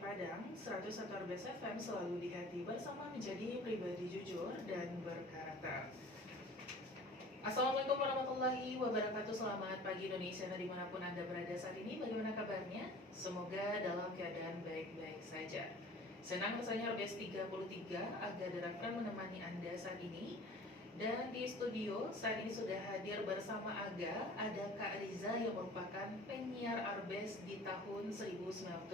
Padang, 101 RBS FM selalu di hati bersama menjadi pribadi jujur dan berkarakter. Assalamualaikum warahmatullahi wabarakatuh. Selamat pagi Indonesia dan dimanapun Anda berada saat ini. Bagaimana kabarnya? Semoga dalam keadaan baik-baik saja. Senang rasanya RBS 33 Aga Darafran menemani Anda saat ini. Dan di studio saat ini sudah hadir bersama Aga ada Kak Riza yang merupakan penyiar RBS di tahun 1996.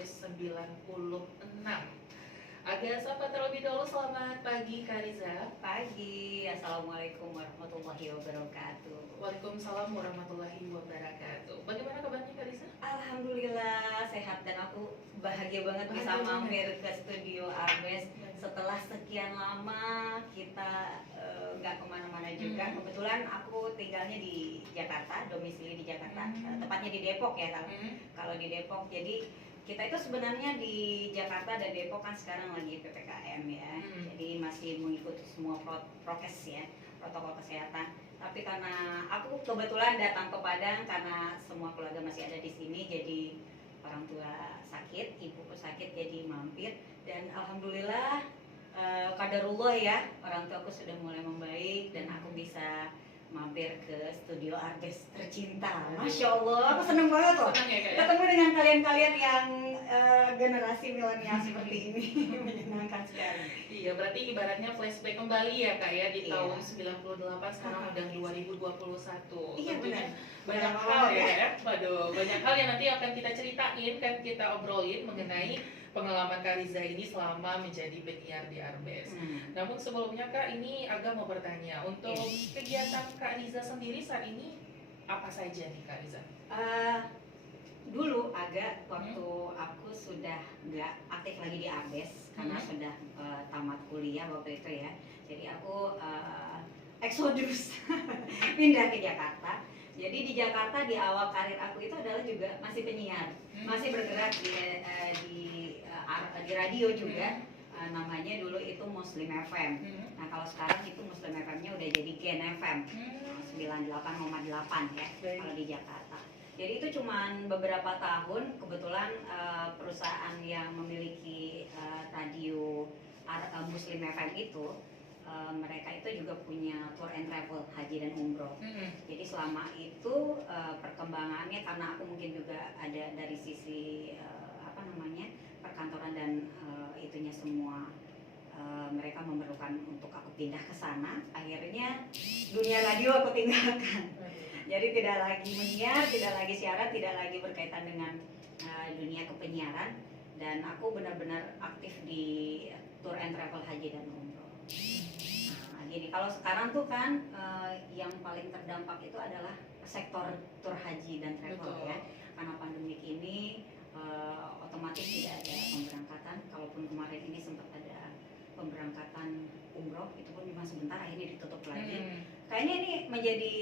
Aga sapa terlebih dahulu, selamat pagi Kak Riza. Pagi, Assalamualaikum warahmatullahi wabarakatuh. Waalaikumsalam warahmatullahi wabarakatuh. Bagaimana kabarnya Kak Riza? Alhamdulillah sehat dan aku bahagia banget bisa mampir ke studio Arbes setelah sekian lama kita nggak kemana-mana juga. Kebetulan aku tinggalnya di Jakarta, domisili di Jakarta, tepatnya di Depok ya kalau di Depok. Jadi kita itu sebenarnya di Jakarta dan Depok kan sekarang lagi PPKM ya, jadi masih mengikuti semua prokes ya, protokol kesehatan. Tapi karena aku kebetulan datang ke Padang karena semua keluarga masih ada di sini, jadi orang tua sakit, ibuku sakit, jadi mampir. Dan alhamdulillah qadarullah ya, orang tuaku sudah mulai membaik dan aku bisa mampir ke studio Arbes tercinta. Masya Allah, aku seneng banget loh ketemu dengan kalian-kalian yang generasi milenial seperti ini. Menyenangkan sekali. Iya, berarti ibaratnya flashback kembali ya Kak ya, di tahun 98 sekarang udah 2021. Iya benar. Banyak hal ya, waduh, banyak hal yang nanti akan kita ceritain, kan kita obrolin mengenai pengalaman Kak Riza ini selama menjadi penyiar di Arbes. Namun sebelumnya Kak, ini agak mau bertanya, untuk kegiatan Kak Riza sendiri saat ini apa saja nih Kak Riza? Dulu agak waktu aku sudah nggak aktif lagi di Arbes karena sudah tamat kuliah waktu itu ya. Jadi aku eksodus pindah ke Jakarta. Jadi di Jakarta di awal karir aku itu adalah juga masih penyiar, masih bergerak di radio juga. Namanya dulu itu Muslim FM. Nah kalau sekarang itu Muslim FM-nya udah jadi Gen FM 98,8 ya kalau di Jakarta. Jadi itu cuman beberapa tahun, kebetulan perusahaan yang memiliki radio Muslim FM itu mereka itu juga punya tour and travel haji dan umroh. Jadi selama itu perkembangannya, karena aku mungkin juga ada dari sisi perkantoran dan itunya semua, mereka memerlukan untuk aku pindah ke sana. Akhirnya dunia radio aku tinggalkan. Jadi tidak lagi menyiar, tidak lagi siaran, tidak lagi berkaitan dengan dunia kepenyiaran, dan aku benar-benar aktif di tour and travel haji dan umroh. Nah, gini, kalau sekarang tuh kan yang paling terdampak itu adalah sektor tour haji dan travel. Betul. Ya, karena pandemik ini otomatis tidak ada pemberangkatan. Kalaupun kemarin ini sempat ada pemberangkatan umroh, itu pun cuma sebentar, akhirnya ditutup lagi. Kayaknya ini menjadi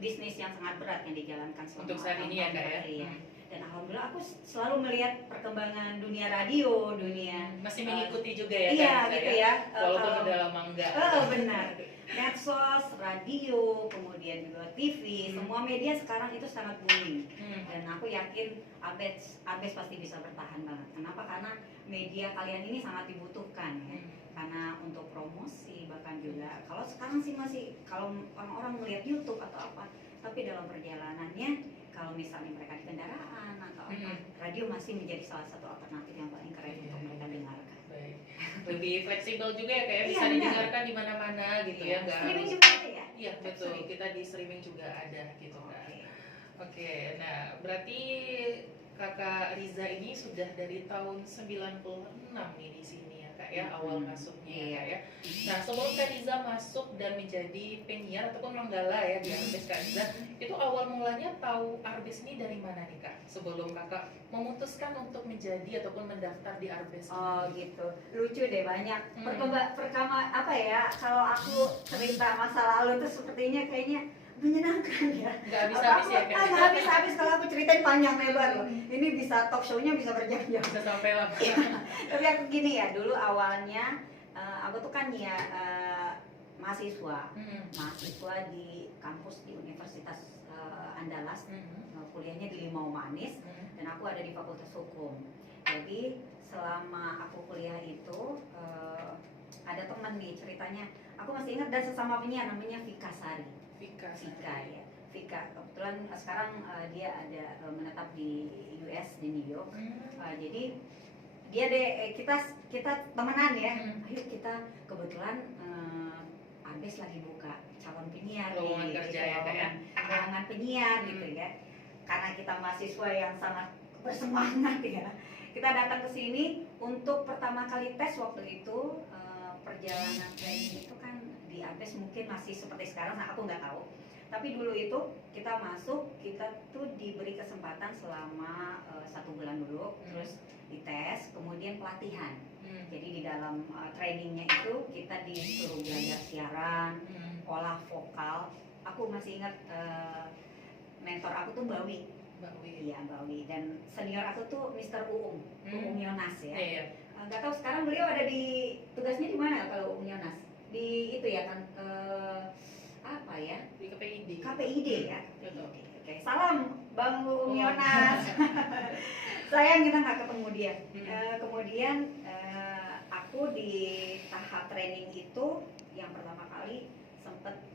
bisnis yang sangat berat yang dijalankan selama untuk saat ini ya Kak ya. Dan alhamdulillah aku selalu melihat perkembangan dunia radio, dunia masih mengikuti juga ya Kak. Iya gitu ya. Walaupun udah lama enggak. Benar. Medsos, radio, kemudian juga TV, semua media sekarang itu sangat booming. Dan aku yakin Arbes pasti bisa bertahan banget. Kenapa? Karena media kalian ini sangat dibutuhkan ya. Karena untuk promosi, bahkan juga kalau sekarang sih masih, kalau orang-orang melihat YouTube atau apa, tapi dalam perjalanannya kalau misalnya mereka di kendaraan atau apa, radio masih menjadi salah satu alternatif yang paling keren untuk mereka dengarkan. Baik. Lebih fleksibel juga ya kayak bisa didengarkan di mana-mana gitu ya, enggak streaming juga ada ya? Iya betul, kita di streaming juga ada gitu kan. Oke, nah berarti Kakak Riza ini sudah dari tahun 96 nih di sini ya Kak ya, awal masuknya ya Kak ya. Nah sebelum Kak Riza masuk dan menjadi penyiar ataupun menggala ya di Arbes, Kak Riza itu awal mulanya tahu Arbes ini dari mana nih Kak? Sebelum Kakak memutuskan untuk menjadi ataupun mendaftar di Arbes. Oh gitu, lucu deh, banyak pertama apa ya, kalau aku cerita masa lalu tuh sepertinya kayaknya menyenangkan ya. Nggak habis-habis ya Kak? Nggak habis-habis, kalau aku ceritain panjang lebar loh. Ini bisa talk show-nya bisa berjam-jam. Bisa sampai lama. Tapi aku gini ya, dulu awalnya aku tuh kan ya mahasiswa di kampus di Universitas Andalas, kuliahnya di Limau Manis, dan aku ada di Fakultas Hukum. Jadi selama aku kuliah itu ada teman nih ceritanya. Aku masih ingat, dan sesama penyiar namanya Vika Sari. Vika Vika ya. Vika kebetulan sekarang dia ada menetap di US, di New York. Jadi dia kita temenan ya. Ayo kita kebetulan Arbes lagi buka calon penyiar lowongan kerja ya Kak ya. lowongan penyiar gitu ya. Karena kita mahasiswa yang sangat bersemangat ya. Kita datang ke sini untuk pertama kali tes waktu itu. Perjalanan training itu kan di Arbes mungkin masih seperti sekarang, nah aku nggak tahu. Tapi dulu itu kita masuk, kita tuh diberi kesempatan selama 1 bulan dulu, terus dites, kemudian pelatihan. Jadi di dalam trainingnya itu kita disuruh belajar siaran, olah vokal. Aku masih ingat mentor aku tuh Mbak Wi. Iya, Mbak Wi. Dan senior aku tuh Mr. Uung Yonas ya. Iya. Nggak tahu sekarang beliau ada di tugasnya di mana kalau Uung Yonas? Di itu ya kan apa ya? Di KPID. KPID ya. Betul. Oke. Salam Bang Uung Yonas. Sayang kita nggak ketemu dia. Kemudian aku di tahap training itu yang pertama kali sempet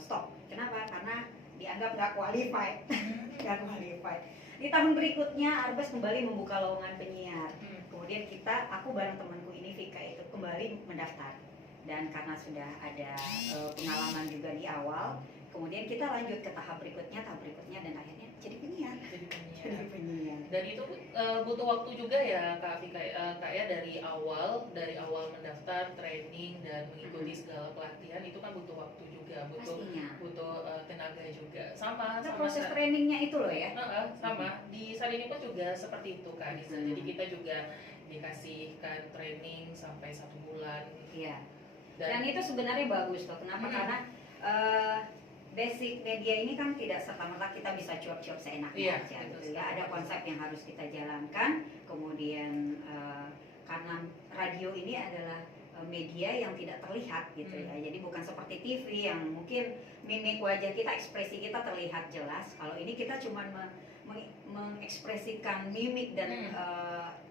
stop. Kenapa? Karena dianggap nggak qualified. Nggak qualified. Di tahun berikutnya Arbes kembali membuka lowongan penyiar. Kemudian aku bareng temanku ini Vika itu kembali mendaftar, dan karena sudah ada pengalaman juga di awal, kemudian kita lanjut ke tahap berikutnya dan akhirnya jadi penyiar. Dan itu butuh waktu juga ya Kak Vika, Kak ya, dari awal mendaftar training dan mengikuti segala pelatihan itu kan butuh waktu juga, butuh tenaga juga. Sama proses trainingnya itu loh ya. Sama di saat ini pun juga seperti itu Kak Nisa. Jadi kita juga dikasihkan training sampai 1 bulan. Iya. Dan itu sebenarnya bagus loh. Kenapa? Karena basic media ini kan tidak serta-merta kita bisa cuap-cuap seenaknya aja gitu ya. Ada konsep yang harus kita jalankan. Kemudian karena radio ini adalah media yang tidak terlihat gitu ya. Jadi bukan seperti TV yang mungkin mimik wajah kita, ekspresi kita terlihat jelas. Kalau ini kita cuma mengekspresikan mimik dan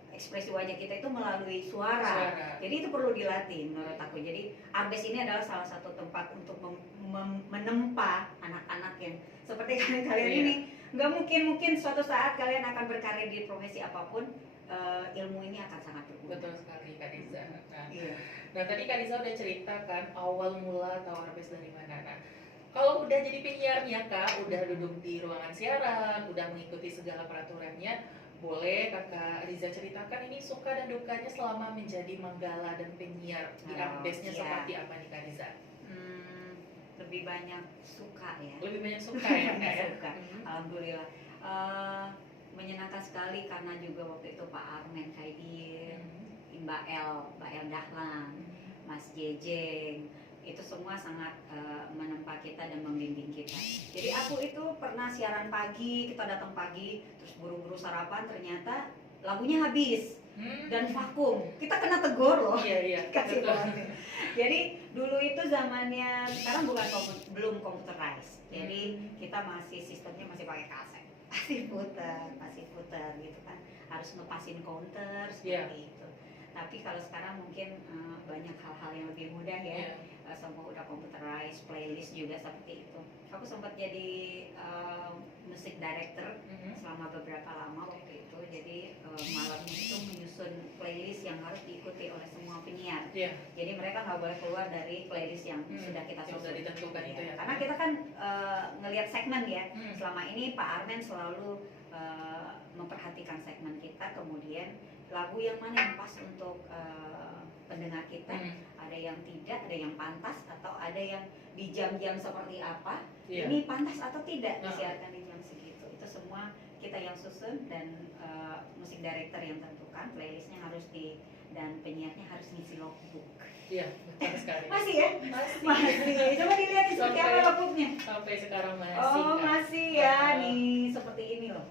ekspresi wajah kita itu melalui suara. Jadi itu perlu dilatih menurut aku. Jadi Arbes ini adalah salah satu tempat untuk menempa anak-anak yang seperti kalian ini. Nggak mungkin suatu saat kalian akan berkarir di profesi apapun, ilmu ini akan sangat berguna. Betul sekali Kak Riza. Nah tadi Kak Riza udah ceritakan awal mula tahu Arbes dari mana. Nah kalau udah jadi penyiarnya Kak, udah duduk di ruangan siaran, udah mengikuti segala peraturannya, boleh Kakak Riza ceritakan ini suka dan dukanya selama menjadi manggala dan penyiar di Arbesnya seperti apa nih Kak Riza? Lebih banyak suka ya. Lebih banyak suka ya Kak ya? Suka. Alhamdulillah. Menyenangkan sekali karena juga waktu itu Pak Armen Kaidir, Mbak El Dahlan, Mas Jejeng, itu semua sangat menempa kita dan membimbing kita. Jadi aku itu pernah siaran pagi, kita datang pagi, terus buru-buru sarapan, ternyata lagunya habis dan vakum. Kita kena tegur loh. Iya. Kasih banget. Jadi dulu itu zamannya, sekarang belum computerized. Jadi kita masih sistemnya masih pakai kaset, masih putar gitu kan. Harus ngepasin counter seperti itu. Tapi kalau sekarang mungkin banyak hal-hal yang lebih mudah ya. Semua udah computerized, playlist juga seperti itu. Aku sempat jadi music director selama beberapa lama waktu itu. Jadi malamnya itu menyusun playlist yang harus diikuti oleh semua penyiar. Jadi mereka nggak boleh keluar dari playlist yang sudah kita susun. Sudah ditentukan itu ya. Karena kita kan ngelihat segmen ya. Selama ini Pak Armen selalu memperhatikan segmen kita, kemudian lagu yang mana yang pas untuk pendengar kita, ada yang tidak, ada yang pantas, atau ada yang di jam-jam seperti apa, ini pantas atau tidak disiarkan di jam segitu. Itu semua kita yang susun dan musik director yang tentukan, playlistnya harus dan penyiarnya harus ngisi logbook. Iya, betul sekali. Masih ya? Masih. Coba dilihat seperti apa logbooknya. Sampai sekarang masih. Oh, masih ya, nih seperti ini loh.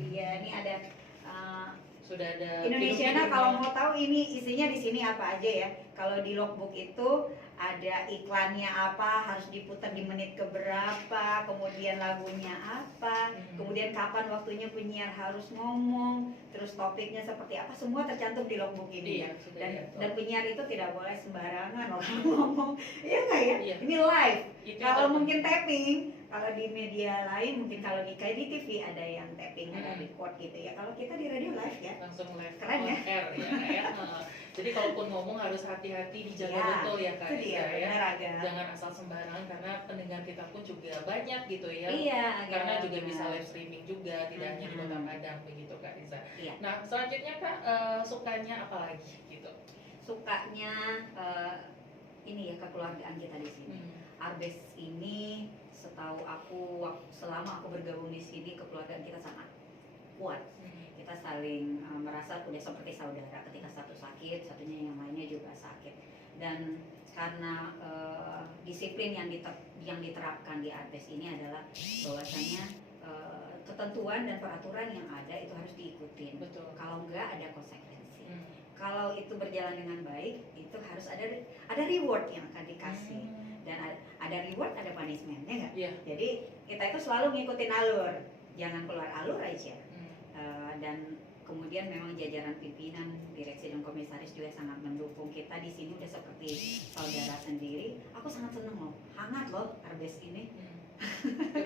Iya, ini ada sudah ada Indonesia. Nah, kalau mau tahu ini isinya di sini apa aja ya. Kalau di logbook itu ada iklannya apa, harus diputar di menit keberapa, kemudian lagunya apa, kemudian kapan waktunya penyiar harus ngomong, terus topiknya seperti apa, semua tercantum di logbook ini. Iya, sudah Dan penyiar itu tidak boleh sembarangan orang ngomong. Iya nggak ya? Iya. Ini live. Itu Kalau yang mungkin tapping, kalau di media lain mungkin kalau kayak di TV ada yang tapping, ada record gitu ya. Kalau kita di radio live ya. langsung live Keren on ya? air ya Kak ya. Jadi kalaupun ngomong harus hati-hati, dijaga Ya, betul ya Kak itu dia, Riza ya. benar agak. Jangan asal sembarangan karena pendengar kita pun juga banyak gitu ya. Iya, agak Karena juga benar. bisa live streaming juga, tidak hanya di Kota Padang begitu Kak Riza. Iya. Nah, selanjutnya Kak, sukanya apa lagi gitu? Sukanya ini ya kekeluargaan kita di sini. Arbes ini setahu aku selama aku bergabung di sini kekeluargaan kita sangat kuat. Kita saling merasa udah seperti saudara, ketika satu sakit, satunya yang lainnya juga sakit. Dan karena disiplin yang diterapkan di Arbes ini adalah bahwasanya ketentuan dan peraturan yang ada itu harus diikutin. Betul. Kalau enggak ada konsekuensi. Kalau itu berjalan dengan baik, itu harus ada reward yang akan dikasih. Dan ada reward, ada punishment, ya nggak? Iya. Jadi kita itu selalu ngikutin alur, jangan keluar alur aja. Dan kemudian memang jajaran pimpinan, direksi dan komisaris juga sangat mendukung kita di sini, udah seperti saudara sendiri. Aku sangat seneng loh, hangat loh Arbes ini.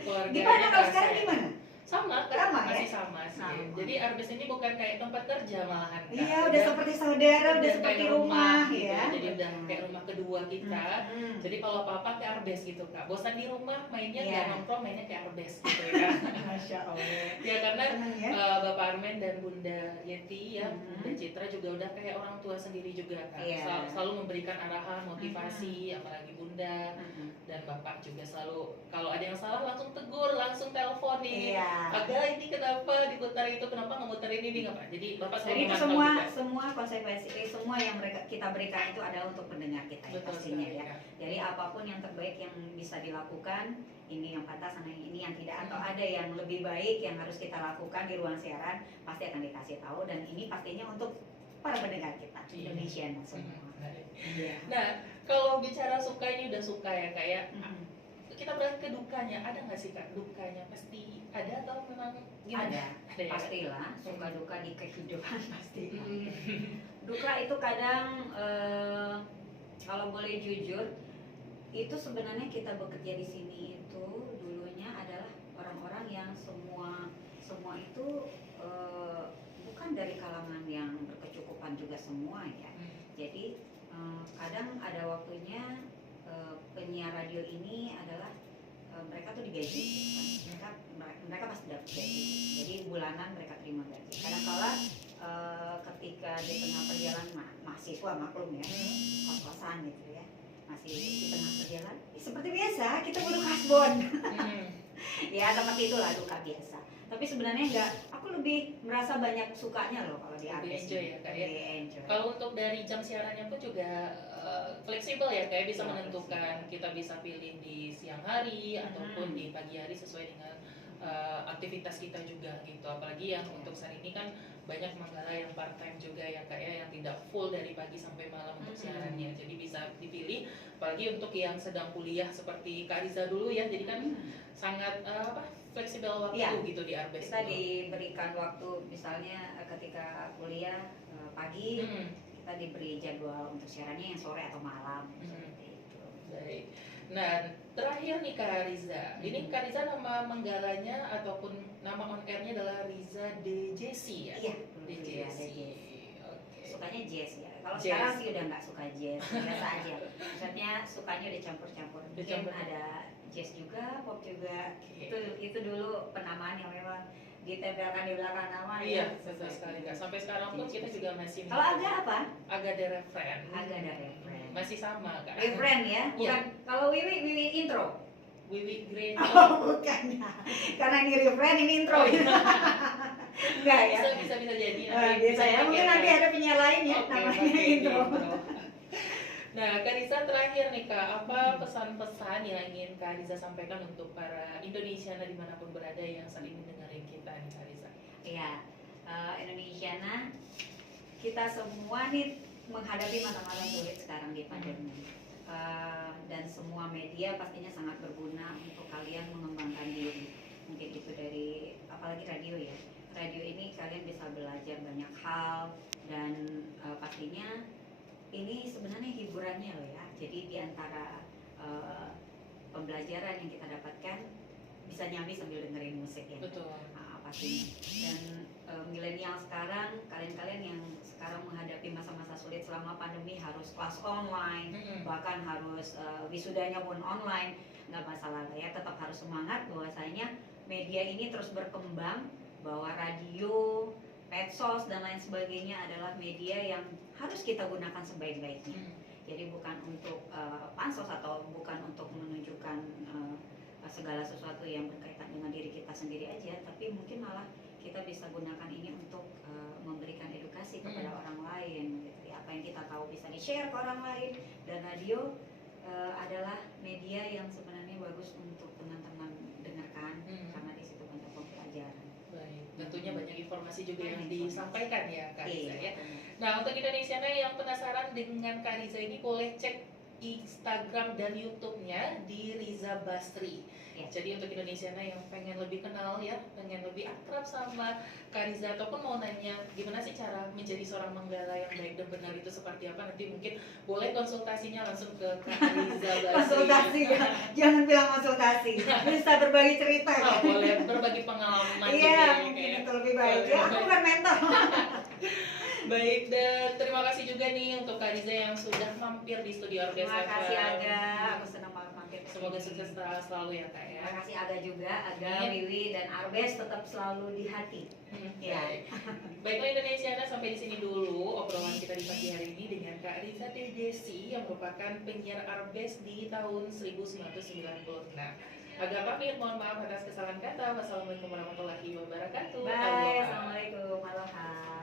Keluarganya Gimana kalau terasa sekarang ya. gimana? Sama, Sama, masih ya? sama sih. Sama. Jadi Arbes ini bukan kayak tempat kerja malahan Kak. Iya, udah seperti saudara, udah seperti kayak rumah gitu. ya. Jadi udah kayak rumah kedua kita. Jadi kalau apa-apa ke Arbes gitu Kak. Bosan di rumah mainnya Iya. nggak nongkrong, mainnya ke Arbes gitu ya. Masya Allah. Ya karena Seneng ya? Bapak Armen dan Bunda Yeti ya, Mhm. Bunda Citra juga udah kayak orang tua sendiri juga Kak. Iya. Selalu memberikan arahan, motivasi, apalagi Bunda dan Bapak juga selalu kalau ada yang salah langsung tegur, langsung telepon nih. Iya. Agak ini kenapa diputar itu, kenapa nggak muterin ini nggak Pak? Jadi Bapak Jadi selalu itu memantau semua juga. semua konsekuensi, semua yang kita berikan itu adalah untuk pendengar kita ya, Betul pastinya sekali, ya. Kak. Jadi apapun yang terbaik yang bisa dilakukan, ini yang pantas, sama yang ini yang tidak, atau ada yang lebih baik yang harus kita lakukan di ruang siaran, pasti akan dikasih tahu. Dan ini pastinya untuk para pendengar kita, Iya. Indonesian semua. Baik. Iya. Nah, kalau bicara suka ini udah suka ya Kak ya. Mhm. Kita beralih ke dukanya, ada nggak sih Kak dukanya? Pasti ada atau memang gimana? Ada, ya, Kak? pastilah suka duka di kehidupan pasti. Hmm. Duka itu kadang kalau boleh jujur, itu sebenarnya kita bekerja di sini itu dulunya adalah orang-orang yang semua itu bukan dari kalangan yang berkecukupan juga semua ya. Jadi kadang ada waktunya penyiar radio ini adalah mereka tuh digaji, kan? mereka pasti dapat gaji. Jadi bulanan mereka terima gaji. Kadang-kala ketika di tengah perjalanan mahasiswa maklum ya, kos-kosan gitu ya, masih di tengah perjalanan, seperti biasa kita butuh kasbon. Ya seperti itulah duka biasa. Tapi sebenarnya enggak, aku lebih merasa banyak sukanya loh kalau di Lebih Arbes. enjoy ya, Kak, ya? Lebih enjoy. Kalau untuk dari jam siarannya pun juga fleksibel ya, kayak bisa Ya, menentukan kita bisa pilih di siang hari ataupun di pagi hari sesuai dengan aktivitas kita juga gitu. Apalagi yang untuk saat ini kan banyak Manggala yang part time juga ya Kak ya, yang tidak full dari pagi sampai malam untuk siarannya. Jadi bisa dipilih, apalagi untuk yang sedang kuliah seperti Kak Riza dulu ya. Jadi kan sangat fleksibel waktu Ya, gitu di Arbes. kita gitu. diberikan waktu misalnya ketika kuliah pagi, kita diberi jadwal untuk siarannya yang sore atau malam seperti itu. Baik. Nah, terakhir nih Kak Riza. Ini Kak Riza nama menggalanya ataupun nama on airnya adalah Riza DJC ya? Iya, dulu ya, ada DJC. jazz. Oke. Sukanya jazz ya. Kalau Jazz. sekarang sih udah nggak suka jazz, biasa aja. Maksudnya sukanya udah campur-campur. Mungkin Dicampur. ada jazz juga, pop juga. Oke. Itu dulu penamaan yang memang ditempelkan di belakang nama Iya, ya. betul sekali Kak. Sampai sekarang pun kita juga masih Kalau agak apa? agak ada referen. Agak ada referen. Masih sama Kak. Referen ya, bukan. Kalau Wiwi intro. Wiwi Green. Oh, bukan ya. Karena ini referen, ini intro. Oh, iya. Enggak ya. Bisa jadi. Biasa ya. Mungkin nanti ada penyiar lain ya, Oke, namanya oke, intro. Nah, Kak Riza terakhir nih Kak, apa pesan-pesan yang ingin Kak Riza sampaikan untuk para Indonesiana dimanapun berada yang saat ini dengerin kita nih Kak Riza? Iya, Indonesiana, kita semua nih menghadapi masa-masa sulit sekarang di pandemi. Dan semua media pastinya sangat berguna untuk kalian mengembangkan diri. Mungkin itu dari apalagi radio ya. Radio ini kalian bisa belajar banyak hal dan pastinya ini sebenarnya hiburannya loh ya. Jadi di antara pembelajaran yang kita dapatkan bisa nyambi sambil dengerin musik ya. Betul. Pastinya. Dan milenial sekarang, kalian-kalian yang sekarang menghadapi masa-masa sulit selama pandemi harus kelas online, bahkan harus wisudanya pun online, nggak masalah ya, tetap harus semangat bahwasanya media ini terus berkembang, bahwa radio, medsos dan lain sebagainya adalah media yang harus kita gunakan sebaik-baiknya. Jadi bukan untuk pansos atau bukan untuk menunjukkan segala sesuatu yang berkaitan dengan diri kita sendiri aja, tapi mungkin malah kita bisa gunakan ini untuk memberikan edukasi kepada orang lain gitu ya. Apa yang kita tahu bisa di-share ke orang lain, dan radio adalah media yang sebenarnya bagus untuk teman-teman dengarkan karena di situ banyak pembelajaran. Baik, tentunya banyak informasi juga yang disampaikan ya Kak Riza ya. Benar. Nah, untuk Indonesiana yang penasaran dengan Kak Riza ini boleh cek Instagram dan YouTube-nya di Riza Basri. Ya. Jadi untuk Indonesiana yang pengen lebih kenal ya, pengen lebih akrab sama Kak Riza, ataupun mau nanya gimana sih cara menjadi seorang menggala yang baik dan benar itu seperti apa, nanti mungkin boleh konsultasinya langsung ke Kak Riza Basri. Konsultasi ya, jangan bilang konsultasi, bisa berbagi cerita Oh, kan? boleh berbagi pengalaman juga Iya, ya, mungkin kayak. itu lebih baik ya, aku bukan mentor. Baik, dan terima kasih juga nih untuk Kak Riza yang sudah mampir di studio Ordes Terima kasih FM. Aga, aku senang banget mampir. Semoga sukses selalu ya Kak ya. Terima kasih Aga juga, Aga, Amin. Wiwi dan Arbes tetap selalu di hati. Ya. Baik. Baiklah Indonesiana, sampai di sini dulu obrolan kita di pagi hari ini dengan Kak Riza Desi yang merupakan penyiar Arbes di tahun 1996. Agak pamit, mohon maaf atas kesalahan kata. Wassalamualaikum warahmatullahi wabarakatuh. Bye, assalamualaikum, aloha.